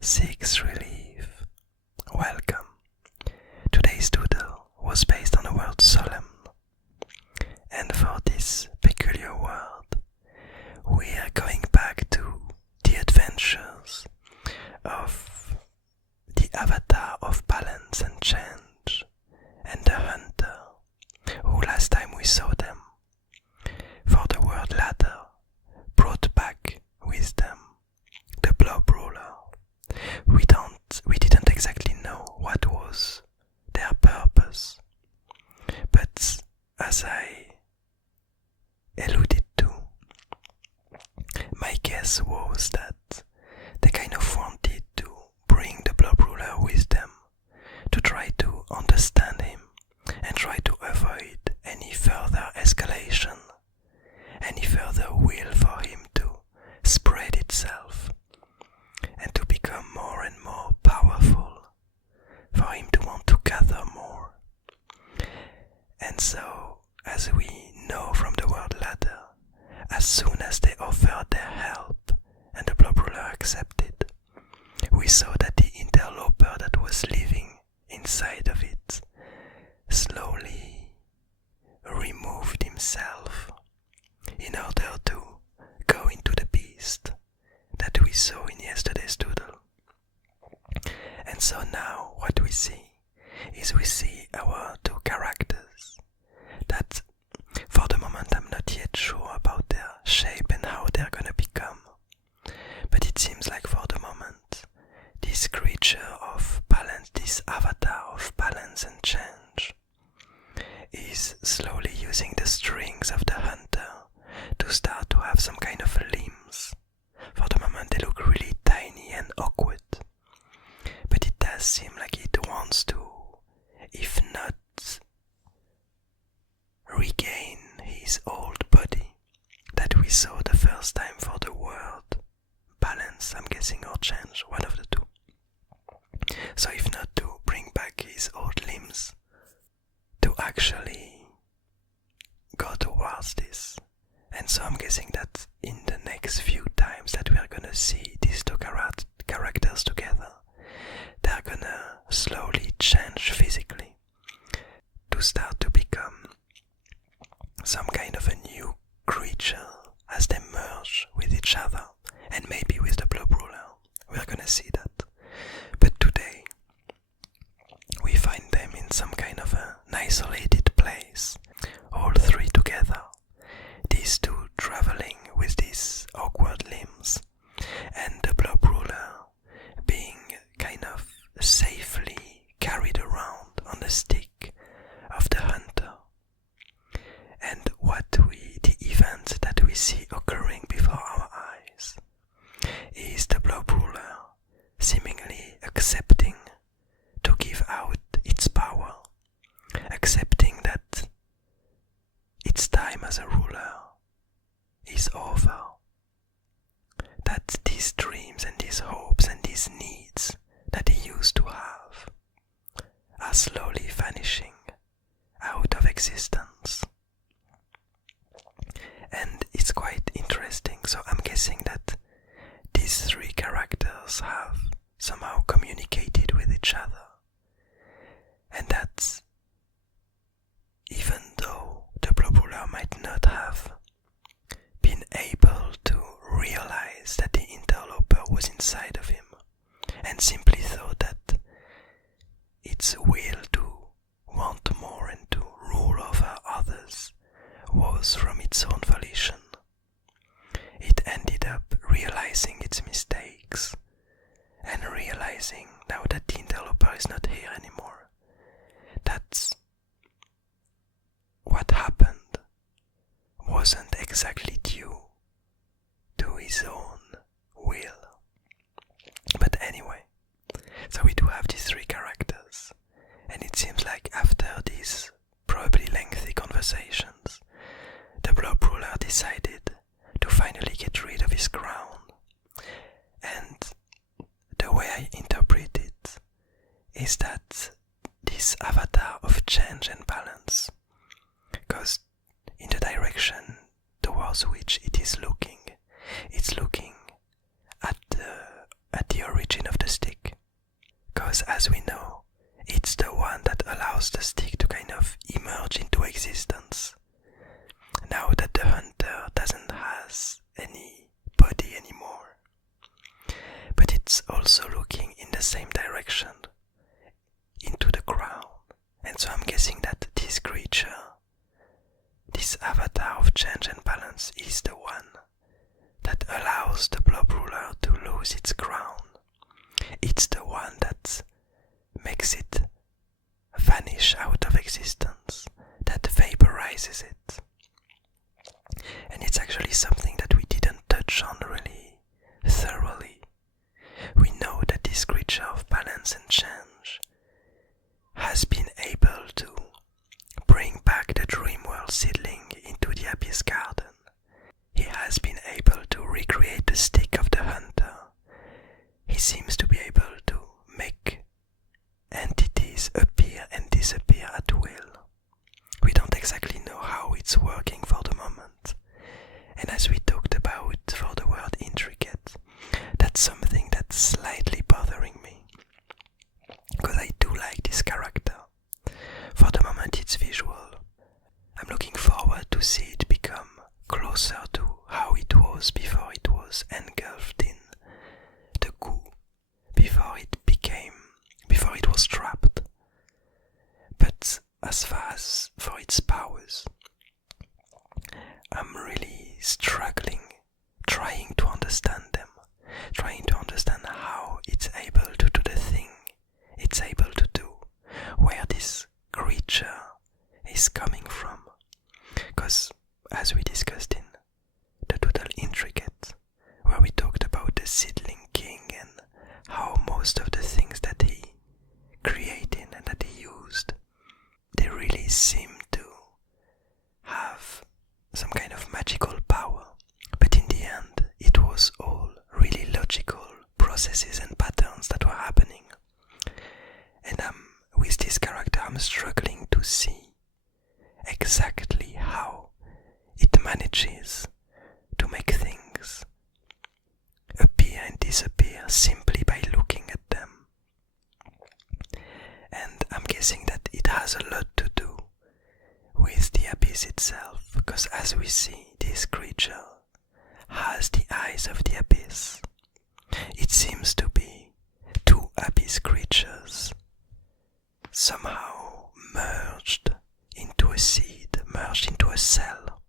seeks relief. Welcome. Today's doodle was based on the word solemn. And for this peculiar word, we are going back to the adventures of the avatar of balance and change, and the hunter, who last time we saw them, for the word ladder, brought back with them the blob ruler. We didn't exactly know what was their purpose, but as I alluded to, my guess was that they kind of wanted to bring the blob ruler with them to try to understand him and try to avoid any further escalation, any further will for him to spread itself and to become more and more powerful, for him to want to gather more. And so, as we know from the word ladder, as soon as they offered their help and the blob ruler accepted, we saw that the interloper that was living inside of it slowly removed himself in order to go into the beast that we saw in yesterday's doodle. And so now what we see is we see our two characters that for the moment I'm not yet sure about their shape and how they're gonna become. But it seems like for the moment this creature of balance, this avatar of balance and change, is slowly using the strings of the hunter to start to have some kind of limbs. For the moment they look really tiny and awkward, but it does seem like it wants to, if not regain his old body that we saw the first time for the word balance, I'm guessing, or change, one of the two. So if not to bring back his old limbs, to actually go towards this. And so I'm guessing that in the next few times that we are gonna see these two characters together, they're gonna slowly change physically to start to become some kind of a new creature as they merge with each other, and maybe with the blob ruler. We're gonna see that. But today we find them in some kind of an isolated place, all three together, these two traveling with these awkward limbs, and the blob ruler being kind of safely carried around on the stick of the hunter. And the event that we see occurring before our eyes is the blob ruler seemingly accepting to give out its power, accepting that its time as a ruler is over, that these dreams and these hopes and these needs that he used to have are slowly vanishing out of existence. And it's quite interesting, so I'm guessing that these three characters have somehow communicated with each other, and that even though the blob ruler might not have been able to realize that the interloper was inside of him, and simply thought that its will to want more and to rule over others was from its own volition, it ended up realizing its mistakes and realizing now that the interloper is not here anymore, that what happened wasn't exactly due to his own will. But anyway, so we do have these three characters, and it seems like after these probably lengthy conversations, the blob ruler decided to finally get rid of his crown. And the way I interpret it is that this avatar of change and balance goes in the direction towards which it is looking. It's looking at the origin of the because as we know, it's the one that allows the stick to kind of emerge into existence. Now that the hunter doesn't have any body anymore. But it's also looking in the same direction, into the ground. And so I'm guessing that this creature, this avatar of change and balance, is the one that allows the blob ruler to lose its crown. It's the one that makes it vanish out of existence, that vaporizes it. And it's actually something that we didn't touch on really thoroughly. We know that this creature of balance and change has been able to bring back the dream world seedling into the abyss garden. He has been able to recreate the stick of the hunter. He seems to be able to make entities appear and disappear at will. We don't exactly know how it's working for the moment. And as we talked about for the word intricate, that's something that's slightly bothering me. Because I do like this character. For the moment it's visual. I'm looking forward to see it become closer to how it was before it was engulfed in the goo, before it was trapped. But as far as for its powers, I'm really struggling, trying to understand them, trying to understand how it's able to do the thing it's able to do, where this creature is coming from. Because as we discussed in the Doodle Intricate, where we talked about the seedling king and how most of the things that he created and that he used, they really seem to have some kind of magical power. But in the end, it was all really logical processes and patterns that were happening. And with this character, I'm struggling to see exactly how it manages to make things appear and disappear simply by looking at them. And I'm guessing that it has a lot to do with the abyss itself, because as we see, this creature has the eyes of the abyss. It seems to be two abyss creatures somehow merged into a seed, merged into a cell.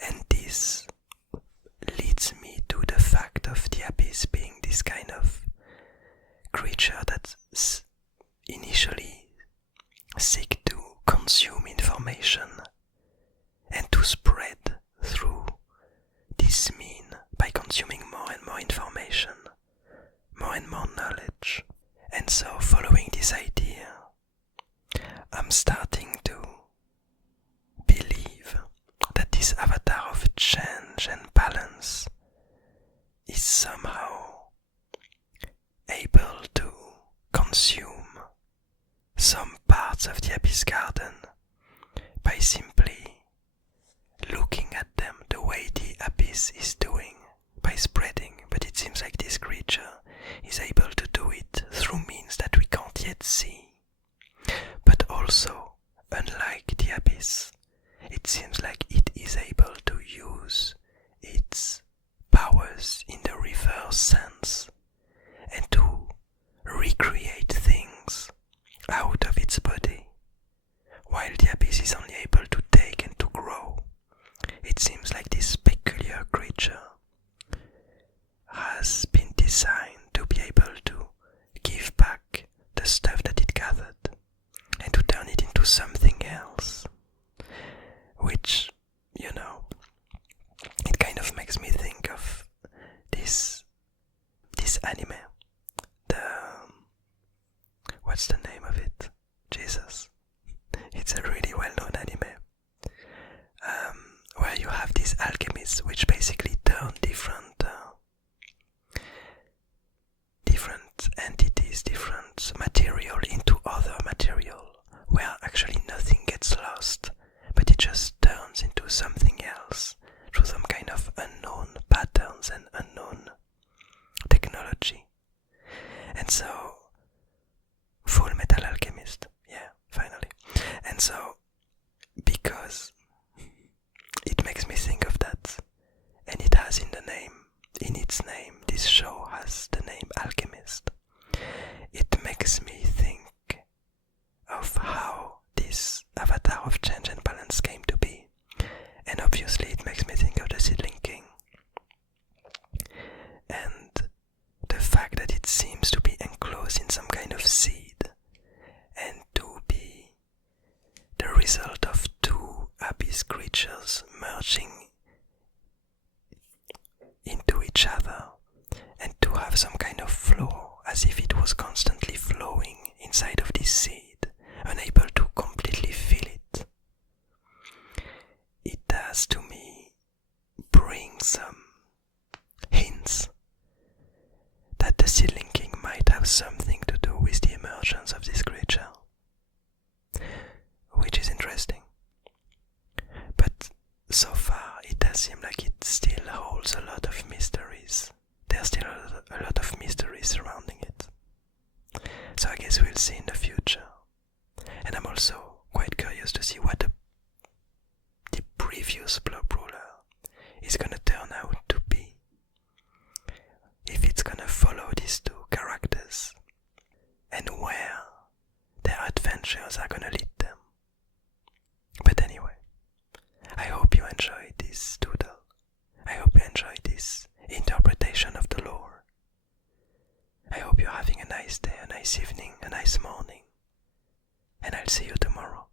And this leads me to the fact of the abyss being this kind of creature that initially seek to consume information and to spread through this mean by consuming more and more information, more and more knowledge. And so following this idea, I'm starting to believe that this avatar of change and balance is somehow able to consume some parts of the abyss garden by simply looking at them the way the abyss is doing, by spreading. But it seems like this creature is able to do it through means that we can't yet see. But also, unlike the abyss, it seems like it is able to use its powers in the reverse sense and to recreate things out of its body, while the abyss is only able to take and to grow. It seems like this peculiar creature has been designed to be able to give back the stuff that it gathered and to turn it into something else, which, you know, it kind of makes me think of this anime, what's the name of it? Jesus. It's a really well-known anime, where you have these alchemists which basically turn different entities, different material into other material, where actually nothing gets lost, but it just turns into something else through some kind of unknown patterns and unknown technology. And so merging into each other and to have some kind of flow, as if it was constantly flowing inside of this seed, unable to completely feel it. It does to me bring some hints that the seed linking might have something to do with the emergence of this creature, which is interesting. But so far it does seem like it still holds a lot of mysteries. There's still a lot of mysteries surrounding it. So I guess we'll see in the future. And I'm also quite curious to see what the previous blob ruler is gonna turn out to be. If it's gonna follow these two characters, and where their adventures are gonna lead them. But anyway, I hope you enjoyed this doodle. I hope you enjoyed this interpretation of the lore. I hope you're having a nice day, a nice evening, a nice morning, and I'll see you tomorrow.